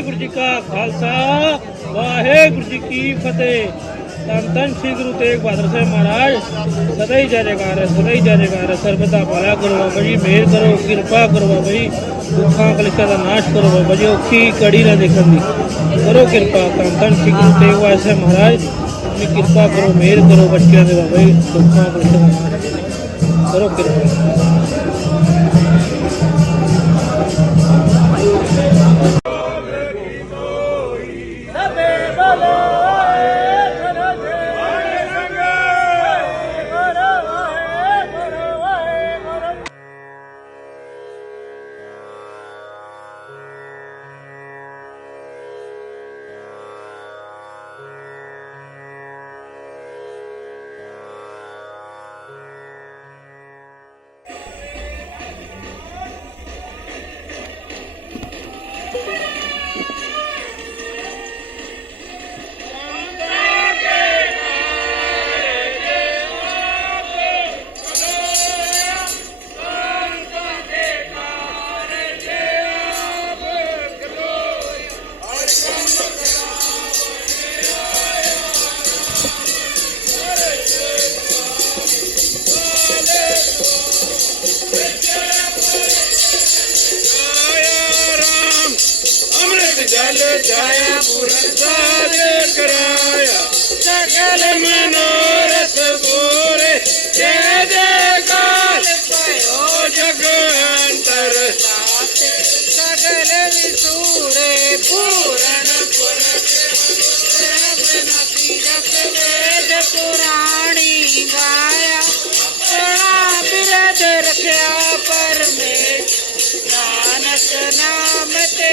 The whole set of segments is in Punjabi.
ਵਾਹਿਗੁਰੂ ਜੀ ਕਾ ਖਾਲਸਾ, ਵਾਹਿਗੁਰੂ ਜੀ ਕੀ ਫਤਿਹ। ਧੰਨ ਧੰਨ ਸ੍ਰੀ ਗੁਰੂ ਤੇਗ ਬਹਾਦਰ ਸਾਹਿਬ ਮਹਾਰਾਜ, ਸਦਾ ਹੀ ਜੈ ਜੈਕਾਰ ਹੈ, ਸਦਾ ਹੀ ਜੈ ਜੈਕਾਰ ਹੈ। ਸਰਬਦਾ ਭਲਾ ਕਰੋ ਬਾਬਾ ਜੀ, ਮਿਹਰ ਕਰੋ, ਕਿਰਪਾ ਕਰੋ ਬਾਬਾ ਜੀ। ਦੁੱਖਾਂ ਕਲੇਸ਼ਾਂ ਦਾ ਨਾਸ਼ ਕਰੋ ਬਾਬਾ ਜੀ, ਔਖੀ ਕੜੀ ਨਾ ਦੇਖਣ ਦੀ। ਕਰੋ ਕਿਰਪਾ, ਧੰਨ ਧੰਨ ਸ੍ਰੀ ਗੁਰੂ ਤੇਗ ਬਹਾਦਰ ਸਾਹਿਬ ਮਹਾਰਾਜ। ਆਪਣੀ ਕਿਰਪਾ ਕਰੋ, ਮਿਹਰ ਕਰੋ ਬੱਚਿਆਂ ਦੇ ਬਾਬਾ ਜੀ, ਦੁੱਖਾਂ ਕਲੇਸ਼ਾਂ ਦਾ ਨਾਸ਼ ਕਰੋ ਕਿਰਪਾ। ਜਲ ਜਾਇਆ ਪੂਰਨ ਸਾਜ ਕਰਾਇਆ ਸਗਲ ਮਨੋਰਥ ਪੂਰੇ। ਜੈ ਜੈਕਾਰ ਭਇਓ ਜਗ ਅੰਤਰ ਸਗਲ ਵਿਸੂਰੇ ਪੂਰਨ ਪੁਰਖ। ਨਸੀ ਪੁਰਾਣੀ ਗਾਇਆ, ਆਪਣਾ ਬਿਰਦ ਰਖਿਆ ਪਰਮੇਸ਼ ਨਾਨਕ ਨਾਮ ਤੇ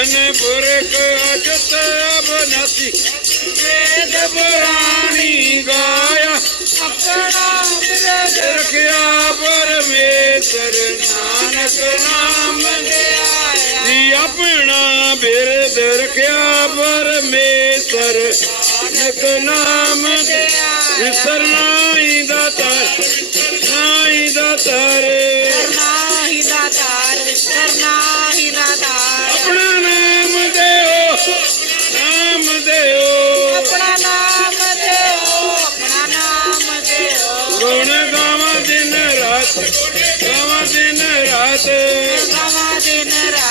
ਪੂਰਨ ਪੁਰਖ ਅਜਤ ਅਬਨਤੀ ਵੇਦ ਪੁਰਾਣੀ ਗਾਇਆ। ਆਪਣਾ ਬਿਰਦ ਰਖਿਆ ਪਰਮੇਸ਼ਰ ਨਾਨਕ ਨਾਮ ਤੇ ਆਇਆ ਜੀ ਆਪਣਾ ਬਿਰਦ ਰਖਿਆ ਪਰਮੇਸ਼ਰ ਨਾਨਕ ਨਾਮ ਤੇ ਆਇਆ ਵਿਸਰਨਾਈ ਦਾਤਾ ਨਾਈ ਦਾਤਾਰੇ ਕਰਨਾ ਰਾਤ ਗਾਵਾਂ ਦਿਨ ਰਾਤ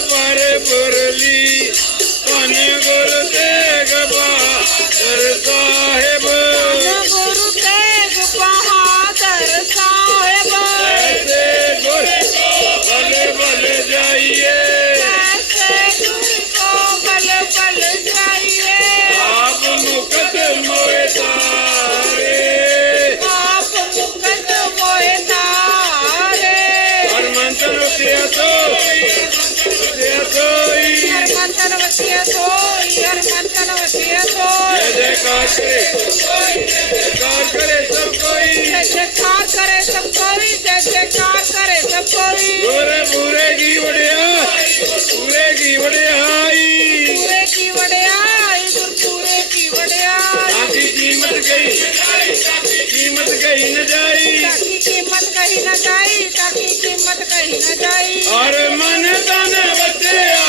ਸਿਰ ਪਰ ਬੁਰਲੀ ਧੰਨ ਗੁਰ करे सरकार करे सब कोई जय जयकार करे सब कोई जय जयकार करे सब कोई मोरे मोरे की वड़िया पूरे की वड़ियाई पूरे की वड़ियाई पूरे की वड़ियाई साथी कीमत गई कीमत कहीं न जाई ताकि कीमत कहीं न जाई ताकि कीमत कहीं न जाई और मन तन बचे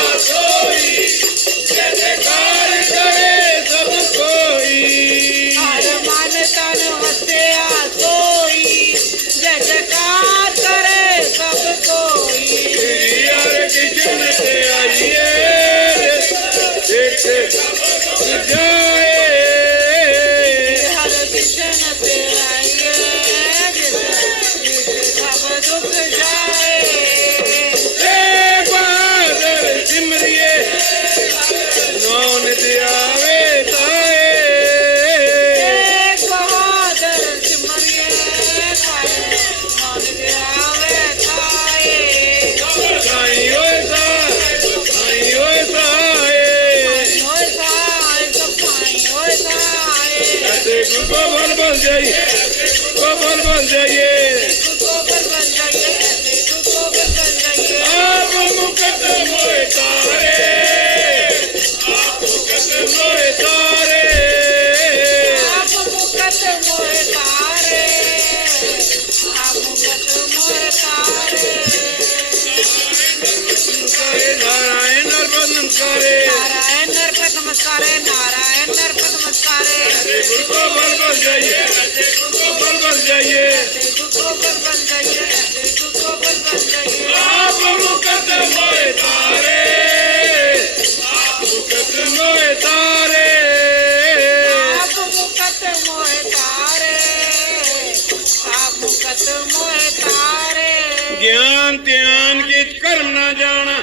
ਗਿਆਨ ਧਿਆਨ ਕਿਛ ਕਰ ਨਾ ਜਾਣਾ,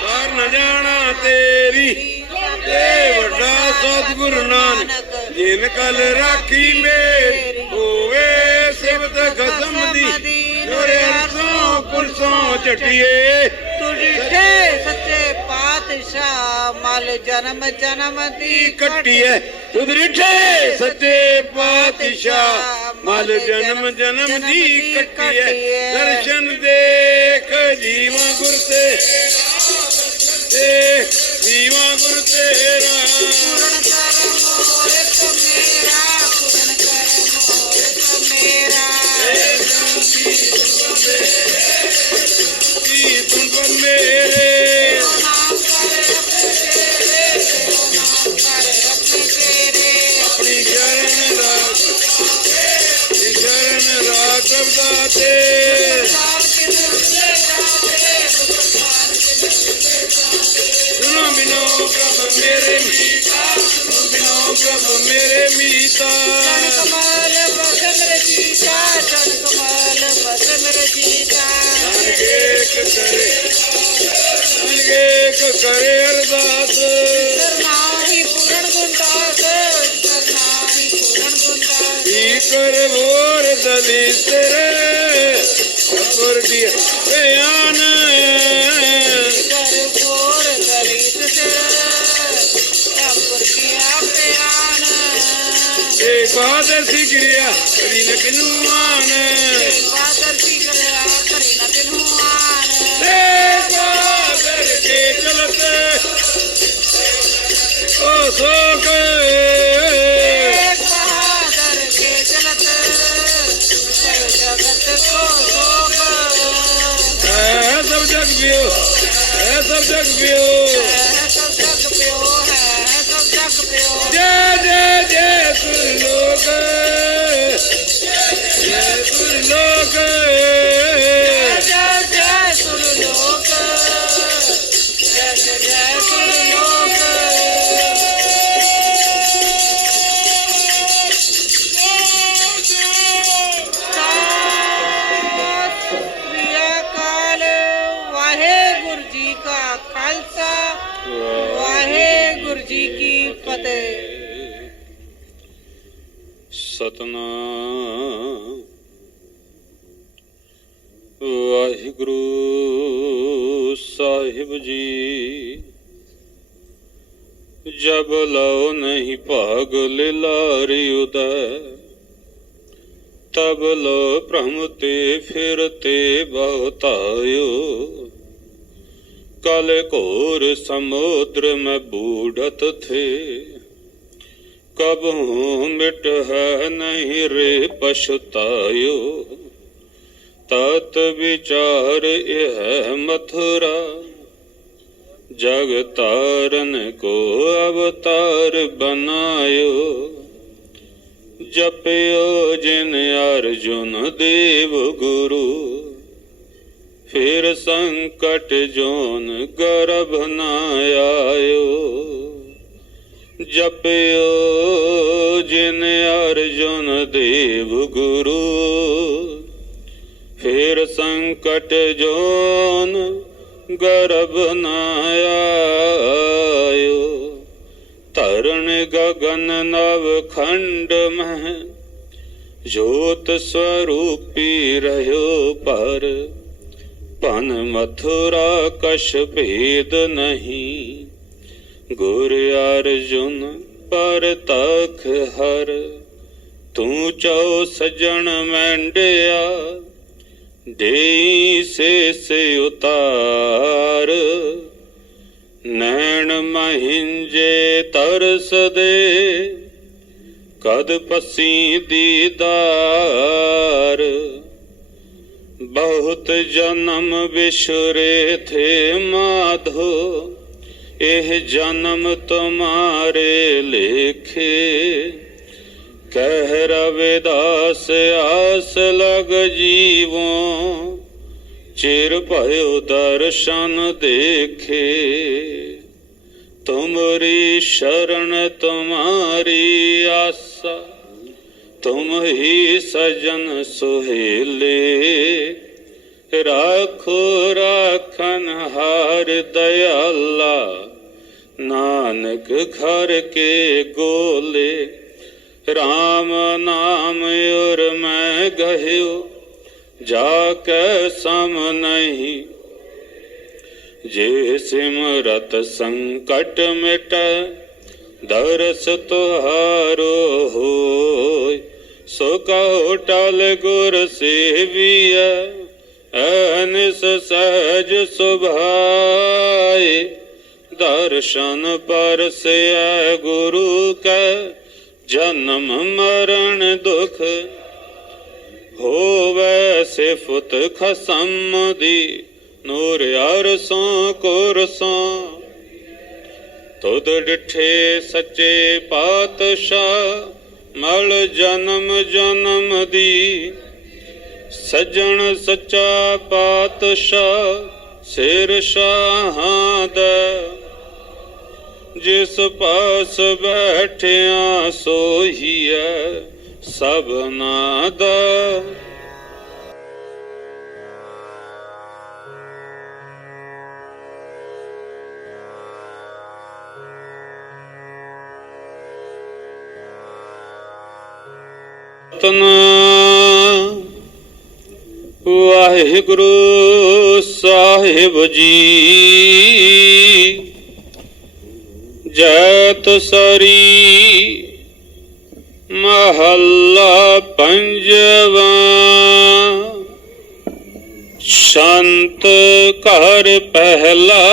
ਕਰ ਨਾ ਜਾਣਾ ਤੇਰੀ। ਤੇ ਵੱਡਾ ਸਤਿਗੁਰੂ ਨਾਨਕ, ਜਿਨ ਕਲ ਰਾਖੀ ਮੇਰ ਹੋਵੇ। ਸਿਵਤ ਖਸਮ ਦੀ ਜੋਰੇ ਅਰਸੋਂ ਪੁਰਸੋਂ ਚਟਿਏ। ਤੂੰ ਡਿਠੇ ਸੱਚੇ ਪਾਤਸ਼ਾਹ ਮਲ ਜਨਮ ਜਨਮ ਦੀ ਕੱਟੀਏ? ਉਦਰਿਠੇ ਸੱਚੇ ਪਾਤਸ਼ਾਹ ਮਲ ਜਨਮ ਜਨਮ ਦੀ ਕੱਟੀਏ। ਦਰਸ਼ਨ ਦੇਖ ਜੀਵਾਂ ਗੁਰ ਤੇ ਤੇ ਜੀਵਾਂ ਗੁਰ ਤੇਰਾ ਪੂਰਨ ਕਰ ਮੋਹਿਤ ਮੇਰੇ ਮੀਤਾ। ਕਮਲ ਚਨ ਕਮਲ ਬਸਮਰ ਜੀਤਾ। ਅਨੇਕ ਕਰੇ ਅਨੇਕ ਕਰੇ ਅਰਦਾਸ। ਪੂਰਨ ਗੁੰਦਾਸ ਸਰਨਾਹੀ ਪੂਰਨ ਗੁੰਦਾਸ ਕੀ ਕਰ ਮੋਰ ਦਲੀ ਤੇਰੇ ਅਪਰ ਦੀ ਏ ਬਾਦਰ ਸੀ ਗਿਰਿਆ ਕਰੀ ਨ ਕਿਨੂ ਮਾਨ ਬਾਦਰ ਕੀ ਕਰਿਆ? ਕਰੀ ਨਾ ਤੈਨੂੰ ਆਨ ਏ ਬਾਦਰ ਕੇ ਚਲਤ। ਜੀ ਕਾ ਖਾਲਸਾ ਵਾਹਿਗੁਰੂ ਜੀ ਕੀ ਫਤਿਹ। ਸਤਨਾ ਵਾਹਿਗੁਰੂ ਸਾਹਿਬ ਜੀ ਜਬ ਲਓ ਨਹੀਂ ਭਾਗ ਲਿਲਾਰੀ ਉਦੈ ਤਬ ਲੋ ਭ੍ਰਮ ਤੇ ਫਿਰ ਤੇ ਬਹੁਤਾਇਓ। कल घोर समुद्र में बूढ़त थे। कब मिट है नहीं रे पछतायो। तत विचार यह मथुरा। जग तारन को अवतार बनायो। जपयो जिन अर्जुन देव गुरु। ਫਿਰ ਸੰਕਟ ਜੋਨ ਗਰਭ ਨਾ ਆਇਓ। ਜਪਿਓ ਜਿਨ ਅਰਜੁਨ ਦੇਵ ਗੁਰੂ। ਫਿਰ ਸੰਕਟ ਜੋਨ ਗਰਭ ਨਾ ਆਇਓ। ਧਰਨ ਗਗਨ ਨਵ ਖੰਡ ਮਹਿ। ਜੋਤ ਸਵਰੂਪੀ ਰਹਿਓ ਪਰ ਪਨ ਮਥੁਰਾ ਕਛ ਭੇਦ ਨਹੀਂ। ਗੁਰ ਅਰਜੁਨ ਪਰ ਤਖ ਹਰ, ਤੂੰ ਚਉ ਸਜਣ ਮੈਂਡਿਆ ਦੇਈ ਸੇ ਸੇ ਉਤਾਰ, ਨੈਣ ਮਹਿੰਜੇ ਤਰਸ ਦੇ। ਕਦ ਪਸੀ ਦੀਦਾਰ ਬਹੁਤ ਜਨਮ ਵਿਸ਼ਰੇ ਥੇ ਮਾਧੋ, ਇਹ ਜਨਮ ਤੁਮਾਰੇ ਲੇਖੇ। ਕਹਿ ਰਵਿਦਾਸ ਆਸ ਲਗ ਜੀਵੋ, ਚਿਰ ਭਇਓ ਦਰਸ਼ਨ ਦੇਖੇ। ਤੁਮਰੀ ਸ਼ਰਨ ਤੁਮਾਰੀ ਆਸਾ। ਤੁਮ ਹੀ ਸਜਨ ਸੁਹੇਲੇ। ਰਾਖੋ ਰਾਖਨ ਹਾਰ ਦਇਆਲਾ ਨਾਨਕ ਘਰ ਕੇ ਗੋਲੇ। RAM ਨਾਮ ਉਰ ਮੈਂ ਗਹਿਓ, ਜਾ ਕੇ ਸਮ ਨਹੀਂ। ਜੇ ਸਿਮਰਤ ਸੰਕਟ ਮਿਟ, ਦਰਸ ਤੁਹਾਰੋ ਹੋਇ। ਸੋ ਕਹੋ ਟਲ ਗੁਰ ਸੇਵੀਐ, ਅਨਿਸ ਸਹਜ ਸੁਭਾਏ। ਦਰਸ਼ਨ ਪਰਸੈ ਗੁਰੂ ਕੈ, ਜਨਮ ਮਰਨ ਦੁਖ ਹੋਵੇ ਸਿਫਤ ਖਸਮ ਦੀ, ਨੂਰ ਅਰਸੋਂ ਕੁਰਸੋਂ ਤੁਧ ਡਿਠੇ ਸੱਚੇ ਪਾਤਸ਼ਾਹ ਮਲ ਜਨਮ ਜਨਮ ਦੀ, ਸੱਜਣ ਸੱਚਾ ਪਾਤਸ਼ਾਹ ਸਿਰ ਸ਼ਾਹਾਂ ਦਾ। ਜਿਸ ਪਾਸ ਬੈਠਿਆ ਸੋਹੀਐ ਸਭਨਾ ਦਾ ਤਨ ਵਾਹਿਗੁਰੂ ਸਾਹਿਬ ਜੀ। ਜੈਤ ਸਰੀ ਮਹੱਲਾ ਪੰਜਵਾ। ਸ਼ਾਂਤ ਘਰ ਪਹਿਲਾ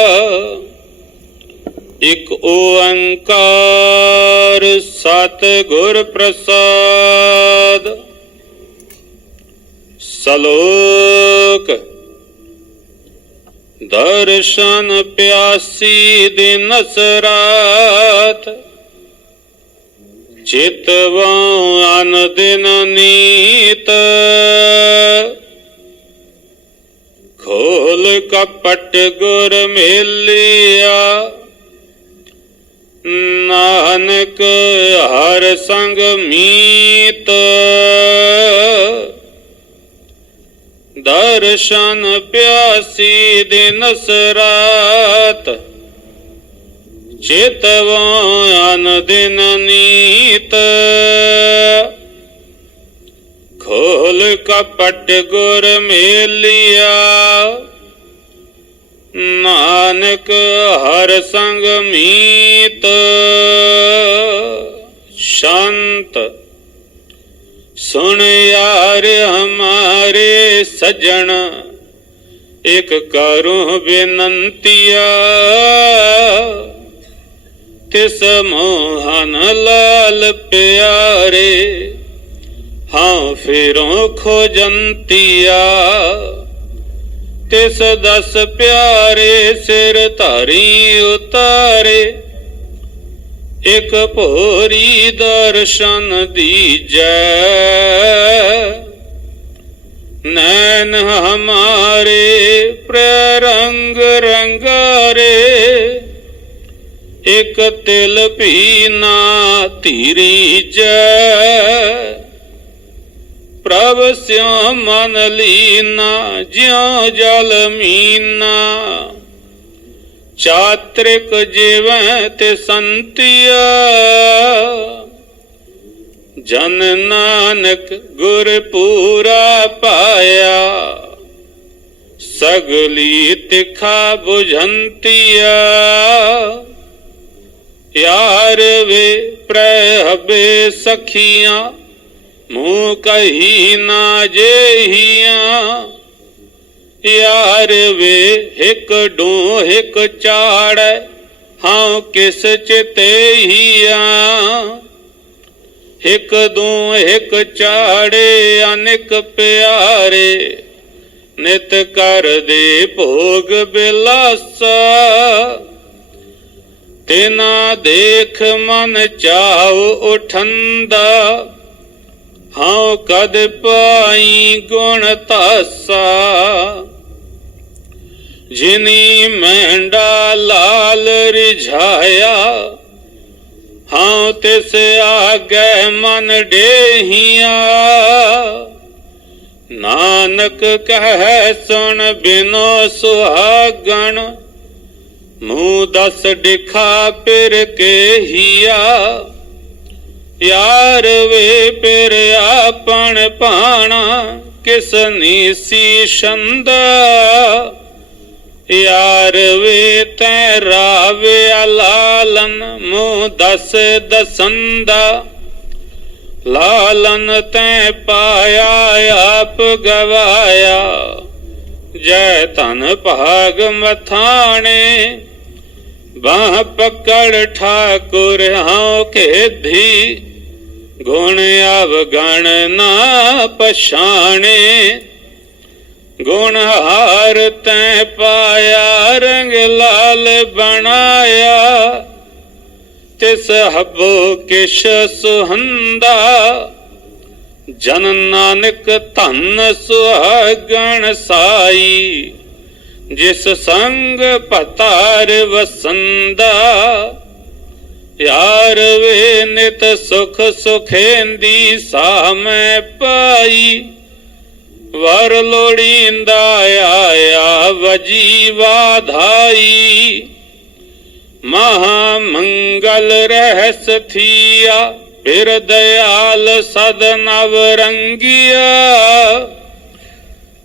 ਇਕ ਓੰਕਾਰ ਸਤ ਗੁਰ ਪ੍ਰਸਾਦ। ਸਲੋਕ, ਦਰਸ਼ਨ ਪਿਆਸੀ ਦਿਨ ਸਰਾਤ ਚਿਤਵ ਅਨ ਦਿਨ ਨੀਤ। ਖੋਲ ਕਪਟ ਗੁਰ ਮੇਲਿਆ ਨਾਨਕ ਹਰ ਸੰਗ ਮੀਤ। ਦਰਸ਼ਨ ਪਿਆਸੀ ਦਿਨ ਸਰਾਤ। ਚੇਤਵ ਅਨ ਦਿਨ ਨੀਤ। ਖੋਲ ਕਪਟ ਗੁਰ ਮੇਲਿਆ। ਨਾਨਕ ਹਰ ਸੰਗ ਮੀਤ, ਸ਼ਾਂਤ। ਸੁਣ ਯਾਰ ਹਮਾਰੇ ਸਜਣ, ਇਕ ਕਰੂੰ ਬੇਨੰਤੀਆ। ਤਿਸ ਮੋਹਨ ਲਾਲ ਪਿਆਰੇ, ਹਾਂ ਫੇਰੋਂ ਖੋਜੰਤੀਆ। ਤਿਸ ਦਸ ਪਿਆਰੇ ਸਿਰ ਧਾਰੀ ਉਤਾਰੇ, ਇਕ ਭੋਰੀ ਦਰਸ਼ਨ ਦੀਜੈ। ਨੈਣ ਹਮਾਰੇ ਪ੍ਰਰੰਗ ਰੰਗਾਰੇ, ਇਕ ਤਿਲ ਭੀ ਨਾ ਧੀਰੀ ਜੈ। ਪ੍ਰਭ ਸਿਉ ਮਨ ਲੀਨਾ, ਜਿਉ ਜਲ ਮੀਨਾ। ਚਾਤ੍ਰਿਕ ਜਿਵੈ ਤੇ ਸੰਤਿਆ, ਜਨ ਨਾਨਕ ਗੁਰ ਪੂਰਾ ਪਾਇਆ। ਸਗਲੀ ਤਿਖਾ 부ਝੰਤਿਆ ਯਾਰ ਵੇ ਪ੍ਰਹਬੇ ਸਖੀਆਂ ਮੂੰਹ ਕਹੀ ਨਾ ਜੇਹੀਆਂ, ਯਾਰ ਵੇ ਇੱਕ ਡੂ ਇੱਕ ਚਾੜ ਹਾਂ ਕਿਸ ਚਿਤੇ ਹੀਆਂ। ਇੱਕ ਦੂ ਇੱਕ ਚਾੜੇ ਅਨੇਕ ਪਿਆਰੇ, ਨਿਤ ਕਰਦੇ ਭੋਗ ਬਿਲਾਸਾ। ਤਿਨਾ ਦੇਖ ਮਨ ਚਾਉ ਉਠੰਦਾ ਹਉ ਕਦ ਪਾਈ ਗੁਣ ਤਾਸਾ ਜਿਨੀ ਮਹਿੰਡਾ ਲਾਲ ਰਿਝਾਇਆ ਹਉ ਤਿਸ ਆਗੇ ਮਨ ਡੇਹੀਆਂ। ਨਾਨਕ ਕਹਿ ਸੁਣ ਬਿਨੋ ਸੁਹਾਗਣ, ਮੂੰਹ ਦਸ ਡਿਖਾ ਪਿਰ ਕੇਹੀਆ। ਯਾਰ ਵੇ ਪਿਰ ਆਪਣ ਭਾਣਾ ਕਿਸ ਨੀਸੀ ਛੰਦਾ? ਯਾਰ ਵੇ ਤੈ ਰਾਵੇ ਲਾਲਨ ਮੂੰਹ ਦਸ ਦਸੰਦਾ। ਲਾਲਨ ਤੈ ਪਾਇਆ, ਆਪ ਗਵਾਇਆ। ਜੈ ਧਨ ਭਾਗ ਮਥਾਣੇ, ਬਾਹ ਪਕੜ ਠਾਕੁਰ ਹਉ ਖੇਧੀ। ਗੁਣ ਅਵਗਣ ਨਾ ਪਛਾਣੇ, ਗੁਣ ਹਾਰ ਤੈ ਪਾਇਆ, ਰੰਗ ਲਾਲ ਬਣਾਇਆ। ਤਿਸ ਹਬੋ ਕਿਛ ਸੁਹੰਦਾ, ਜਨ ਨਾਨਕ ਧੰਨ ਸੁਹਾਗਣ ਸਾਈ। ਜਿਸ ਸੰਗ ਪਤਾਰ ਵਸੰਦਾ ਯਾਰ ਵੇ ਨਿਤ ਸੁਖ ਸੁਖੇਂਦੀ ਸਾਮੈ ਪਾਈ। ਵਰ ਲੋੜੀਂਦਾ ਆਇਆ ਵਜੀ ਵਾਧਾਈ। ਮਹਾ ਮੰਗਲ ਰਹਿਸ ਥੀਆ, ਫਿਰ ਦਇਆਲ ਸਦ ਨਵ ਰੰਗਿਆ।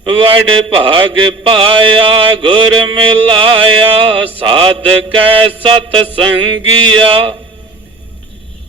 ਵਡ ਭਾਗ ਪਾਇਆ, ਗੁਰ ਮਿਲਾਇਆ, ਸਾਧ ਕੈ ਸਤ ਸੰਗਿਆ।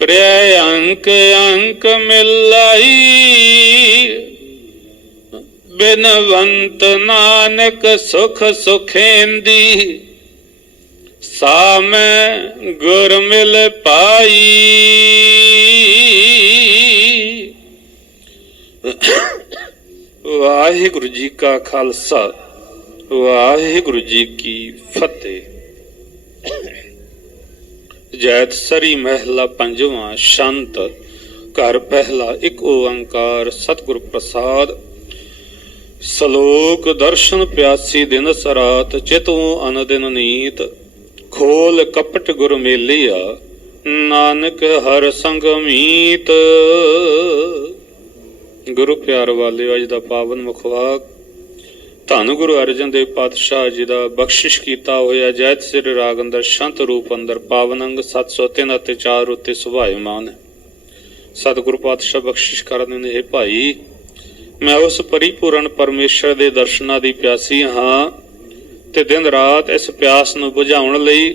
ਪ੍ਰਿਆ ਅੰਕ ਅੰਕ ਮਿਲਾਈ। ਬਿਨਵੰਤ ਨਾਨਕ ਸੁਖ ਸੁਖੇਂਦੀ। ਸਾਮੈ ਗੁਰ ਮਿਲ ਪਾਈ। ਵਾਹਿਗੁਰੂ ਜੀ ਕਾ ਖਾਲਸਾ, ਵਾਹਿਗੁਰੂ ਜੀ ਕੀ ਫਤਿਹ। ਜੈਤ ਸਰੀ ਮਹਿਲਾ ਪੰਜਵਾਂ, ਸ਼ੰਤ ਘਰ ਪਹਿਲਾ, ਇੱਕ ਓੰਕਾਰ ਸਤਿਗੁਰ ਪ੍ਰਸਾਦ। ਸ਼ਲੋਕ ਦਰਸ਼ਨ ਪਿਆਸੀ ਦਿਨ ਸਰਾਤ, ਚਿਤੂ ਅਨਦਿਨ ਨੀਤ। ਖੋਲ ਕਪਟ ਗੁਰ ਮੇਲਿਆ, ਨਾਨਕ ਹਰ ਸੰਗ ਮੀਤ। ਗੁਰੂ ਪਿਆਰ ਵਾਲਿਓ, ਅੱਜ ਦਾ ਪਾਵਨ ਮੁਖਵਾਕ। ਧੰਨ ਗੁਰੂ ਅਰਜਨ ਦੇਵ ਪਾਤਸ਼ਾਹ ਜੀ ਦਾ ਬਖਸ਼ਿਸ਼ ਕੀਤਾ ਹੋਇਆ ਜੈਤ ਸਿਰ ਰਾਗ ਅੰਦਰ ਸ਼ੰਤ ਰੂਪ ਅੰਦਰ ਪਾਵਨ ਅੰਗ 703 ਅਤੇ 4 ਉੱਤੇ ਸੁਭਾਇਮਾਨ ਹੈ। ਸਤਿਗੁਰੂ ਪਾਤਸ਼ਾਹ ਬਖਸ਼ਿਸ਼ ਕਰਨ ਨੇ ਇਹ ਭਾਈ, ਮੈਂ ਉਸ ਪਰਿਪੂਰਨ ਪਰਮੇਸ਼ਰ ਦੇ ਦਰਸ਼ਨਾਂ ਦੀ ਪਿਆਸੀ ਹਾਂ ਤੇ ਦਿਨ ਰਾਤ ਇਸ ਪਿਆਸ ਨੂੰ ਬੁਝਾਉਣ ਲਈ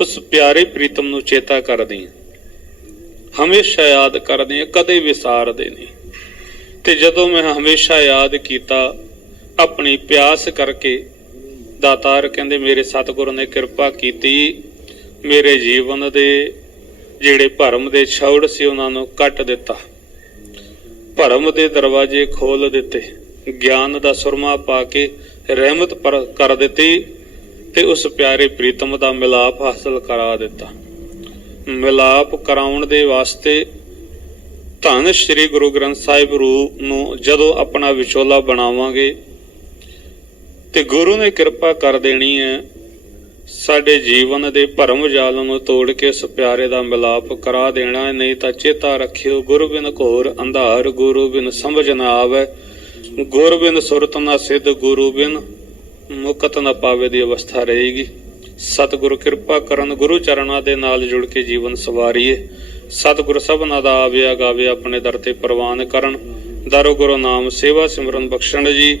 ਉਸ ਪਿਆਰੇ ਪ੍ਰੀਤਮ ਨੂੰ ਚੇਤਾ ਕਰਦੀ ਹਾਂ। ਹਮੇਸ਼ਾ ਯਾਦ ਕਰਦੀ ਹਾਂ, ਕਦੇ ਵਿਸਾਰਦੇ ਨਹੀਂ। ਤੇ ਜਦੋਂ ਮੈਂ ਹਮੇਸ਼ਾ ਯਾਦ ਕੀਤਾ ਆਪਣੀ ਪਿਆਸ ਕਰਕੇ ਦਾਤਾਰ ਕਹਿੰਦੇ, ਮੇਰੇ ਸਤਿਗੁਰ ਨੇ ਕਿਰਪਾ ਕੀਤੀ। ਮੇਰੇ ਜੀਵਨ ਦੇ ਜਿਹੜੇ ਭਰਮ ਦੇ ਛੌੜ ਸੀ, ਉਹਨਾਂ ਨੂੰ ਕੱਟ ਦਿੱਤਾ। ਭਰਮ ਦੇ ਦਰਵਾਜ਼ੇ ਖੋਲ ਦਿੱਤੇ। ਗਿਆਨ ਦਾ ਸੁਰਮਾ ਪਾ ਕੇ ਰਹਿਮਤ ਪਰ ਕਰ ਦਿੱਤੀ ਤੇ ਉਸ ਪਿਆਰੇ ਪ੍ਰੀਤਮ ਦਾ ਮਿਲਾਪ ਹਾਸਲ ਕਰਾ ਦਿੱਤਾ। ਮਿਲਾਪ ਕਰਾਉਣ ਦੇ ਵਾਸਤੇ ਧੰਨ ਸ਼੍ਰੀ ਗੁਰੂ ਗ੍ਰੰਥ ਸਾਹਿਬ ਰੂਪ ਨੂੰ ਜਦੋਂ ਆਪਣਾ ਵਿਚੋਲਾ ਬਣਾਵਾਂਗੇ ਤੇ ਗੁਰੂ ਨੇ ਕਿਰਪਾ ਕਰ ਦੇਣੀ ਹੈ। ਸਾਡੇ ਜੀਵਨ ਦੇ ਭਰਮ ਜਾਲ ਨੂੰ ਤੋੜ ਕੇ ਉਸ ਪਿਆਰੇ ਦਾ ਮਿਲਾਪ ਕਰਾ ਦੇਣਾ ਨਹੀਂ ਤਾਂ ਚੇਤਾ ਰੱਖਿਓ ਗੁਰੂ ਬਿਨ ਘੋਰ ਅੰਧਾਰ ਗੁਰੂ ਬਿਨ ਸਮਝ ਨਾ ਆਵੇ। ਗੁਰ ਬਿਨ ਸੁਰਤ ਨਾ ਸਿੱਧ ਗੁਰੂ ਬਿਨ ਮੁਕਤ ਨਾ ਪਾਵੇ ਦੀ ਅਵਸਥਾ ਰਹੇਗੀ। ਸਤਿਗੁਰੂ ਕਿਰਪਾ ਕਰਨ ਗੁਰੂ ਚਰਨਾਂ ਦੇ ਨਾਲ ਜੁੜ ਕੇ ਜੀਵਨ ਸਵਾਰੀਏ। ਸਤਿਗੁਰ ਸਭਨਾ ਦਾ ਆਵਿਆ ਗਾਵੇ ਆਪਣੇ ਦਰ ਤੇ ਪ੍ਰਵਾਨ ਕਰਨ। ਦਰੋ ਗੁਰੂ ਨਾਮ ਸੇਵਾ ਸਿਮਰਨ ਬਖਸ਼ਣ ਜੀ।